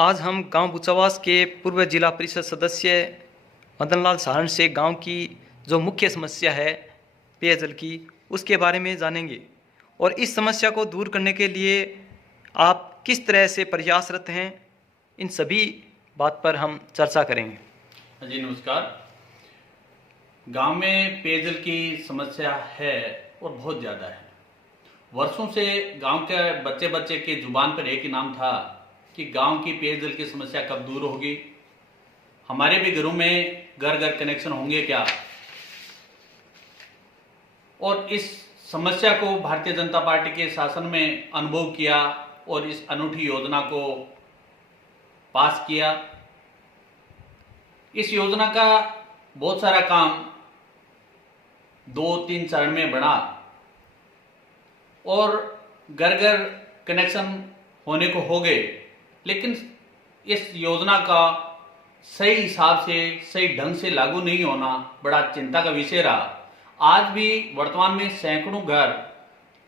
आज हम गांव बुचावास के पूर्व जिला परिषद सदस्य मदनलाल सारण से गांव की जो मुख्य समस्या है पेयजल की उसके बारे में जानेंगे और इस समस्या को दूर करने के लिए आप किस तरह से प्रयासरत हैं, इन सभी बात पर हम चर्चा करेंगे। जी नमस्कार। गांव में पेयजल की समस्या है और बहुत ज़्यादा है। वर्षों से गांव के बच्चे बच्चे के जुबान पर एक ही नाम था कि गांव की पेयजल की समस्या कब दूर होगी, हमारे भी घरों में घर घर कनेक्शन होंगे क्या। और इस समस्या को भारतीय जनता पार्टी के शासन में अनुभव किया और इस अनूठी योजना को पास किया। इस योजना का बहुत सारा काम 2-3 चरण में बढ़ा और घर घर कनेक्शन होने को हो गए, लेकिन इस योजना का सही हिसाब से सही ढंग से लागू नहीं होना बड़ा चिंता का विषय रहा। आज भी वर्तमान में सैकड़ों घर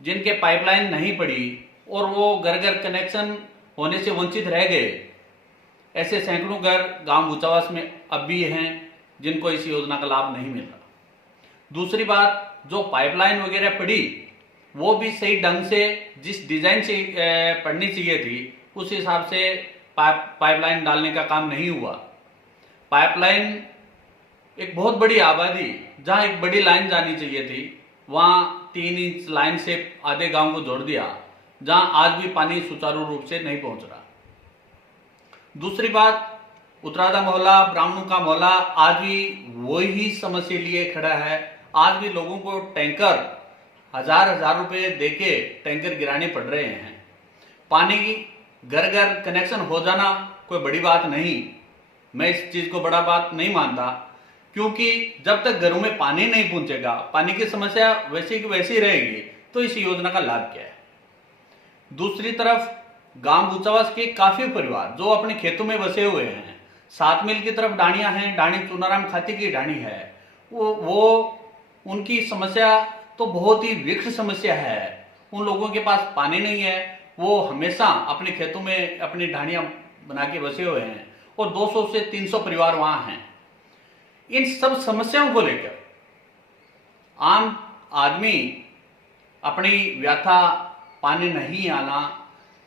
जिनके पाइपलाइन नहीं पड़ी और वो घर घर कनेक्शन होने से वंचित रह गए, ऐसे सैकड़ों घर गांव बुचावास में अब भी हैं जिनको इस योजना का लाभ नहीं मिल रहा। दूसरी बात, जो पाइपलाइन वगैरह पड़ी वो भी सही ढंग से जिस डिजाइन से पड़नी चाहिए थी उस हिसाब से पाइपलाइन डालने का काम नहीं हुआ। पाइपलाइन एक बहुत बड़ी आबादी जहां एक बड़ी लाइन जानी चाहिए थी वहां 3 इंच लाइन से आधे गांव को जोड़ दिया, जहां आज भी पानी सुचारू रूप से नहीं पहुंच रहा। दूसरी बात, उत्तराधा मोहल्ला, ब्राह्मणों का मोहल्ला आज भी वही समस्या लिए खड़ा है। आज भी लोगों को टैंकर हजार रुपए देके टैंकर गिराने पड़ रहे हैं। पानी की घर घर कनेक्शन हो जाना कोई बड़ी बात नहीं, मैं इस चीज को बड़ा बात नहीं मानता, क्योंकि जब तक घरों में पानी नहीं पहुंचेगा, पानी की समस्या वैसी की वैसी रहेगी, तो इस योजना का लाभ क्या है। दूसरी तरफ गांव बुचावास के काफी परिवार जो अपने खेतों में बसे हुए हैं, 7 मील की तरफ डाणियां हैं, डाणी चुनाराम खाती की डाणी है, वो उनकी समस्या तो बहुत ही विकट समस्या है। उन लोगों के पास पानी नहीं है, वो हमेशा अपने खेतों में अपनी ढाणियां बना के बसे हुए हैं और 200 से 300 परिवार वहां हैं। इन सब समस्याओं को लेकर आम आदमी अपनी व्यथा, पानी नहीं आना,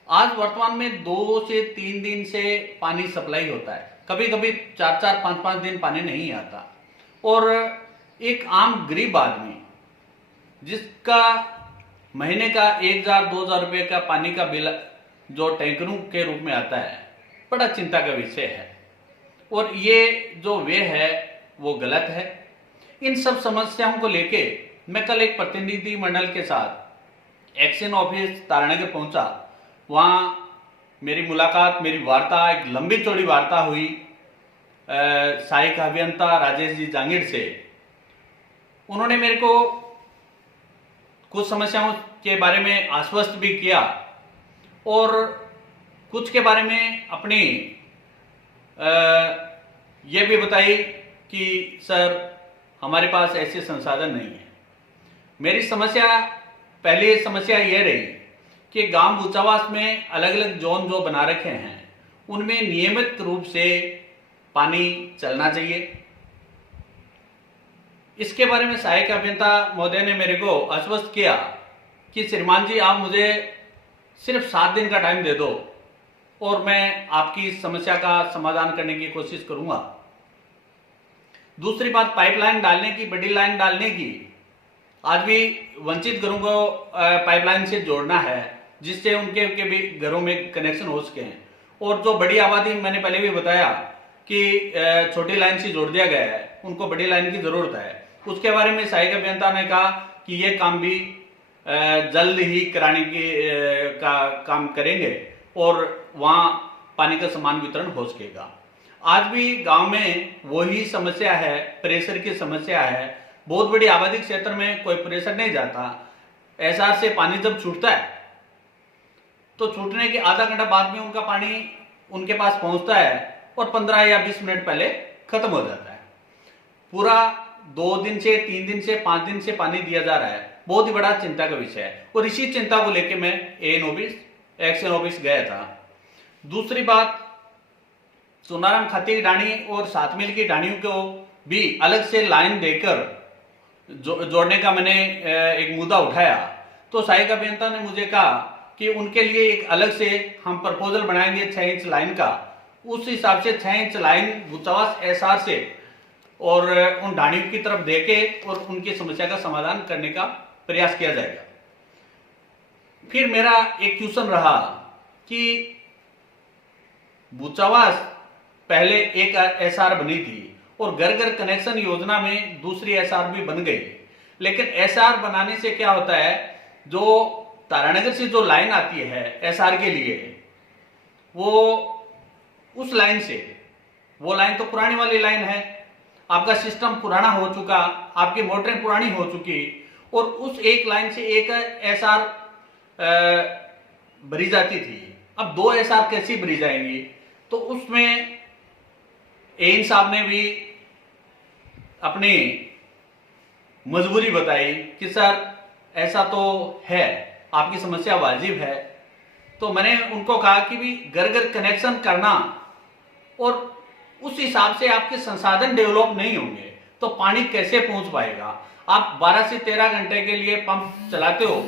आज वर्तमान में 2 से 3 दिन से पानी सप्लाई होता है, कभी कभी 4-4, 5-5 दिन पानी नहीं आता। और एक आम गरीब आदमी जिसका महीने का 1,000-2,000 रुपए का पानी का बिल जो टैंकरों के रूप में आता है, बड़ा चिंता का विषय है और ये जो वे है वो गलत है। इन सब समस्याओं को लेके मैं कल एक प्रतिनिधि मंडल के साथ एक्शन ऑफिस तारानगर पहुंचा। वहां मेरी मुलाकात, मेरी वार्ता, एक लंबी चौड़ी वार्ता हुई सहायक अभियंता राजेश जी जांगीर से। उन्होंने मेरे को कुछ समस्याओं के बारे में आश्वस्त भी किया और कुछ के बारे में अपनी ये भी बताई कि सर हमारे पास ऐसे संसाधन नहीं है। मेरी समस्या, पहली समस्या यह रही कि गांव बुचावास में अलग अलग जोन जो बना रखे हैं उनमें नियमित रूप से पानी चलना चाहिए। इसके बारे में सहायक अभियंता महोदय ने मेरे को आश्वस्त किया कि श्रीमान जी आप मुझे सिर्फ 7 दिन का टाइम दे दो और मैं आपकी समस्या का समाधान करने की कोशिश करूंगा। दूसरी बात, पाइपलाइन डालने की, बड़ी लाइन डालने की, आज भी वंचित घरों को पाइपलाइन से जोड़ना है जिससे उनके के भी घरों में कनेक्शन हो सके हैं। और जो बड़ी आबादी, मैंने पहले भी बताया कि छोटी लाइन से जोड़ दिया गया है, उनको बड़ी लाइन की जरूरत है। उसके बारे में सहायक अभियंता ने कहा कि ये काम भी जल्द ही कराने का काम करेंगे और वहां पानी का समान वितरण हो सकेगा। आज भी गांव में वही समस्या है, प्रेशर की समस्या है। बहुत बड़ी आबादी क्षेत्र में कोई प्रेशर नहीं जाता। एसआर से पानी जब छूटता है तो छूटने के आधा घंटा बाद में उनका पानी उनके पास पहुंचता है और 15 या 20 मिनट पहले खत्म हो जाता है। पूरा 2 दिन से 3 दिन से 5 दिन से पानी दिया जा रहा है, बहुत ही बड़ा चिंता का विषय है। और इसी चिंता को लेकर मैं एएन ऑफिस, एक्शन ऑफिस गया था। दूसरी बात, सोनाराम खाती की ढाणी और 7 मील की ढाणियों को भी अलग से लाइन देकर जोड़ने का मैंने एक मुद्दा उठाया। तो सहायक अभियंता ने मुझे कहा कि उनके लिए एक अलग से हम प्रपोजल बनाएंगे 6 इंच लाइन का। उस हिसाब से 6 इंच लाइन भूचावास एसआर से और उन ढाणियों की तरफ देके और उनकी समस्या का समाधान करने का प्रयास किया जाएगा। फिर मेरा एक क्वेश्चन रहा कि भूचावास पहले एक एसआर बनी थी और घर घर कनेक्शन योजना में दूसरी एसआर भी बन गई, लेकिन एसआर बनाने से क्या होता है, जो तारानगर से जो लाइन आती है एसआर के लिए, वो उस लाइन से, वो लाइन तो पुरानी वाली लाइन है, आपका सिस्टम पुराना हो चुका, आपकी मोटरें पुरानी हो चुकी, और उस एक लाइन से एक एसआर भरी जाती थी। अब 2 एसआर कैसी भरी जाएंगी? तो उसमें एन साहब ने भी अपनी मजबूरी बताई कि सर ऐसा तो है, आपकी समस्या वाजिब है। तो मैंने उनको कहा कि भी घर घर कनेक्शन करना और उस हिसाब से आपके संसाधन डेवलप नहीं होंगे तो पानी कैसे पहुंच पाएगा? आप 12 से 13 घंटे के लिए पंप चलाते हो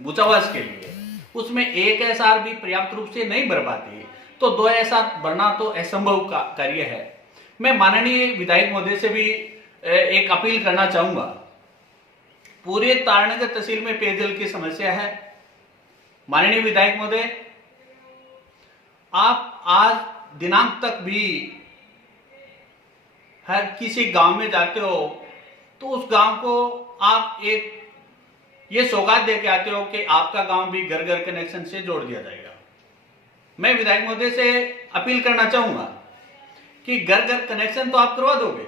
भूचावास के लिए, उसमें एक एसआर भी पर्याप्त रूप से नहीं भर पाती, तो 2 एसआर भरना तो असंभव कार्य है। मैं माननीय विधायक महोदय से भी एक अपील करना चाहूंगा। पूरे तारानगर तहसील में पेयजल की समस्या है। माननीय विधायक महोदय, आप आज दिनांक तक भी हर किसी गांव में जाते हो तो उस गांव को आप एक ये सौगात दे के आते हो कि आपका गांव भी घर घर कनेक्शन से जोड़ दिया जाएगा। मैं विधायक महोदय से अपील करना चाहूंगा कि घर घर कनेक्शन तो आप करवा दोगे,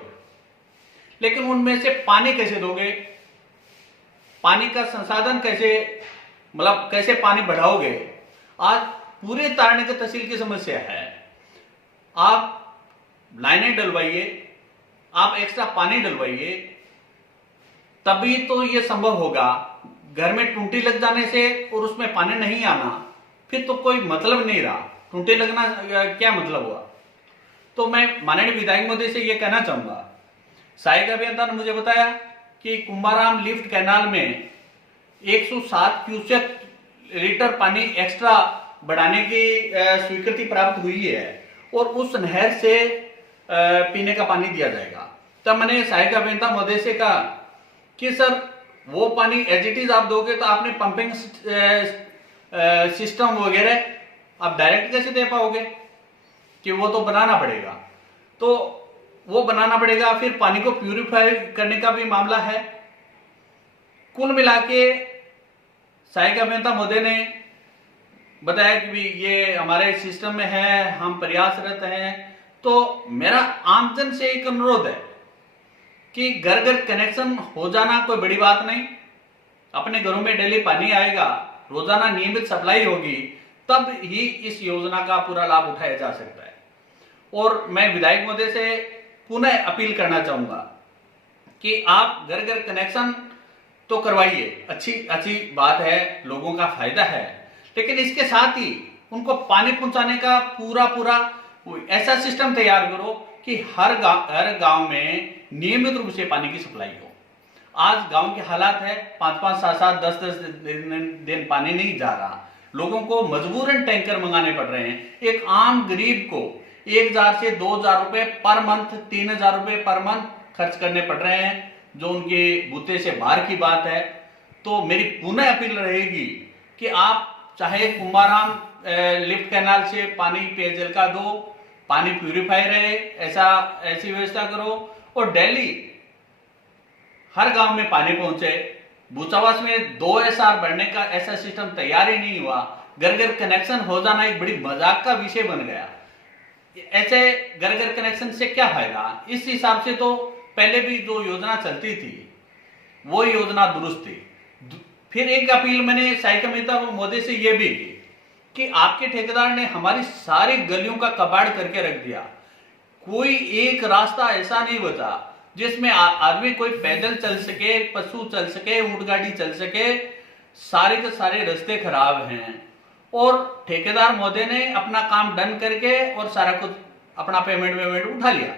लेकिन उनमें से पानी कैसे दोगे? पानी का संसाधन कैसे, मतलब कैसे पानी बढ़ाओगे? आज पूरे तारानगर तहसील की समस्या है। आप लाइनें डलवाइए, आप एक्स्ट्रा पानी डलवाइए, तभी तो ये संभव होगा। घर में टूंटी लग जाने से और उसमें पानी नहीं आना, फिर तो कोई मतलब नहीं रहा। टूंटी लगना क्या मतलब हुआ? तो मैं माननीय विधायक महोदय से ये कहना चाहूंगा, सहायक अभियंता ने मुझे बताया कि कुंभाराम लिफ्ट कैनाल में 107 क्यूसेक लीटर पानी एक्स्ट्रा बढ़ाने की स्वीकृति प्राप्त हुई है और उस नहर से पीने का पानी दिया जाएगा। तब मैंने सहायक अभियंता महोदय से कहा कि सर वो पानी एज इट इज आप दोगे तो आपने पंपिंग सिस्टम वगैरह आप डायरेक्ट कैसे दे पाओगे? कि वो तो बनाना पड़ेगा, तो वो बनाना पड़ेगा, फिर पानी को प्यूरिफाई करने का भी मामला है। कुल मिला के सहायक अभियंता महोदय ने बताया कि भी ये हमारे सिस्टम में है, हम प्रयासरत हैं। तो मेरा आमजन से एक अनुरोध है कि घर घर कनेक्शन हो जाना कोई बड़ी बात नहीं। अपने घरों में डेली पानी आएगा, रोजाना नियमित सप्लाई होगी, तब ही इस योजना का पूरा लाभ उठाया जा सकता है। और मैं विधायक महोदय से पुनः अपील करना चाहूंगा कि आप घर घर कनेक्शन तो करवाइए, अच्छी बात है, लोगों का फायदा है, लेकिन इसके साथ ही उनको पानी पहुंचाने का पूरा ऐसा सिस्टम तैयार करो कि हर गांव में नियमित रूप से पानी की सप्लाई हो। आज गांव के हालात है 5-5, 7-7, 10-10 दिन पानी नहीं जा रहा, लोगों को मजबूरन टैंकर मंगाने पड़ रहे हैं। एक आम गरीब को 1000 से 2000 रुपए पर मंथ, 3000 रुपए पर मंथ खर्च करने पड़ रहे हैं, जो उनके बूते से बाहर की बात है। तो मेरी पुनः अपील रहेगी कि आप चाहे कुंभाराम लिफ्ट कैनाल से पानी पेयजल का दो, पानी प्यूरिफाई रहे, ऐसी व्यवस्था करो और डेली हर गांव में पानी पहुंचे। भूचावास में 2 एसआर बढ़ने का ऐसा सिस्टम तैयार ही नहीं हुआ, घर घर कनेक्शन हो जाना एक बड़ी मजाक का विषय बन गया। ऐसे घर घर कनेक्शन से क्या फायदा? इस हिसाब से तो पहले भी जो योजना चलती थी वो योजना दुरुस्त थी। फिर एक अपील मैंने सहायक अभियंता महोदय से यह भी की कि आपके ठेकेदार ने हमारी सारी गलियों का कबाड़ करके रख दिया, कोई एक रास्ता ऐसा नहीं बचा जिसमें आदमी कोई पैदल चल सके, पशु चल सके, ऊंट गाड़ी चल सके। सारे के सारे रास्ते खराब हैं और ठेकेदार महोदय ने अपना काम डन करके और सारा कुछ अपना पेमेंट उठा लिया।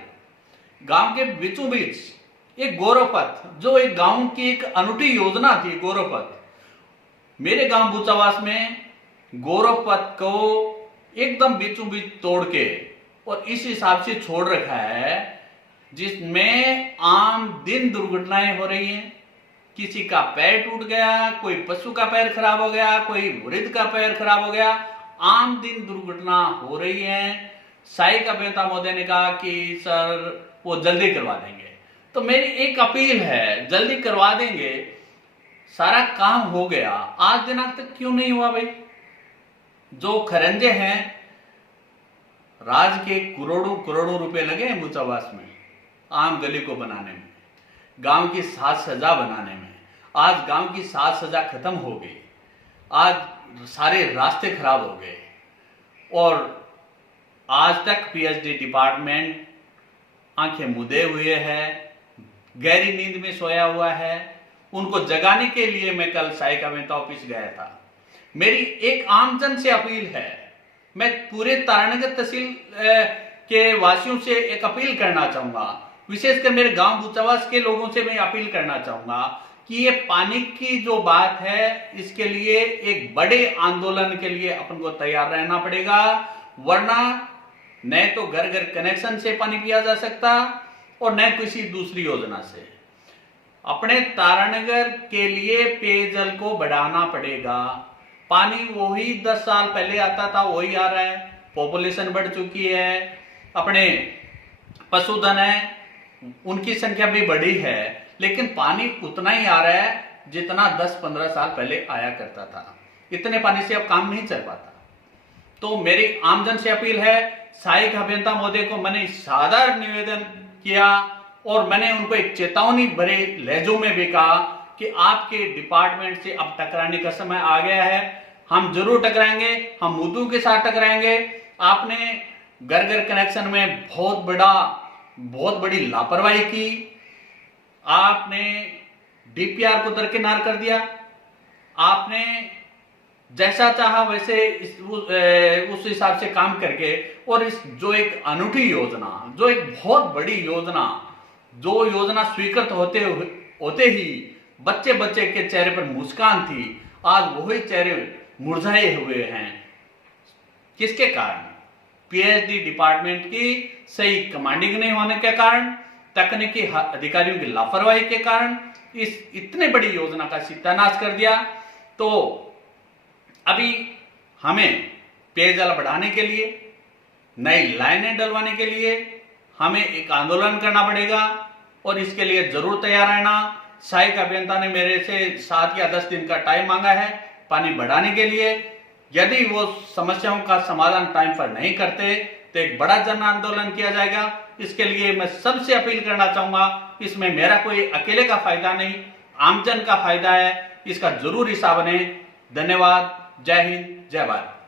गांव के बीचों बीच एक गौरव पथ, जो एक गांव की एक अनूठी योजना थी, गौरव पथ, मेरे गांव बूचावास में गौरव पथ को एकदम बीचों बीच तोड़ के और इस हिसाब से छोड़ रखा है जिसमें आम दिन दुर्घटनाएं हो रही हैं। किसी का पैर टूट गया, कोई पशु का पैर खराब हो गया, कोई वृद्ध का पैर खराब हो गया, आम दिन दुर्घटना हो रही है। सहायक अभियंता महोदय ने कहा कि सर वो जल्दी करवा देंगे, तो मेरी एक अपील है, जल्दी करवा देंगे, सारा काम हो गया, आज दिनांक तक क्यों नहीं हुआ भाई? जो खरंजे हैं, राज्य के करोड़ों करोड़ों रुपए लगे हैं बूचावास में आम गली को बनाने में, गांव की साज सजा बनाने में। आज गांव की साज सजा खत्म हो गई, आज सारे रास्ते खराब हो गए और आज तक पीएचडी डिपार्टमेंट आंखें मुदे हुए है, गहरी नींद में सोया हुआ है। उनको जगाने के लिए मैं कल सहायक अभियंता ऑफिस गया था। मेरी एक आमजन से अपील है, मैं पूरे तारानगर तहसील के वासियों से एक अपील करना चाहूंगा, विशेषकर मेरे गांव बूचावास के लोगों से मैं अपील करना चाहूंगा कि ये पानी की जो बात है, इसके लिए एक बड़े आंदोलन के लिए अपन को तैयार रहना पड़ेगा, वरना न तो घर घर कनेक्शन से पानी पिया जा सकता और न किसी दूसरी योजना से। अपने तारानगर के लिए पेयजल को बढ़ाना पड़ेगा। पानी वही 10 साल पहले आता था, वही आ रहा है। पॉपुलेशन बढ़ चुकी है, अपने पशुधन है, उनकी संख्या भी बढ़ी है, लेकिन पानी उतना ही आ रहा है जितना 10-15 साल पहले आया करता था। इतने पानी से अब काम नहीं चल पाता। तो मेरी आमजन से अपील है, सहायक अभियंता महोदय को मैंने सादर निवेदन किया और मैंने उनको एक चेतावनी भरे लहजों में भी कहा कि आपके डिपार्टमेंट से अब टकराने का समय आ गया है। हम जरूर टकराएंगे, हम मुद्दों के साथ टकराएंगे। आपने घर घर कनेक्शन में बहुत बड़ी लापरवाही की, आपने डीपीआर को दरकिनार कर दिया, आपने जैसा चाहा वैसे उस हिसाब से काम करके, और इस जो एक अनूठी योजना, जो एक बहुत बड़ी योजना, जो योजना स्वीकृत होते ही बच्चे बच्चे के चेहरे पर मुस्कान थी, आज वही चेहरे मुरझाए हुए हैं। किसके कारण? पीएचडी डिपार्टमेंट की सही कमांडिंग नहीं होने के कारण, तकनीकी अधिकारियों की लापरवाही के कारण इस इतने बड़ी योजना का सत्यानाश कर दिया। तो अभी हमें पेयजल बढ़ाने के लिए, नई लाइनें डलवाने के लिए हमें एक आंदोलन करना पड़ेगा और इसके लिए जरूर तैयार रहना। सहायक अभियंता ने मेरे से 7 या 10 दिन का टाइम मांगा है पानी बढ़ाने के लिए। यदि वो समस्याओं का समाधान टाइम पर नहीं करते तो एक बड़ा जन आंदोलन किया जाएगा। इसके लिए मैं सबसे अपील करना चाहूंगा, इसमें मेरा कोई अकेले का फायदा नहीं, आमजन का फायदा है, इसका जरूर हिस्सा बने। धन्यवाद। जय हिंद, जय भारत।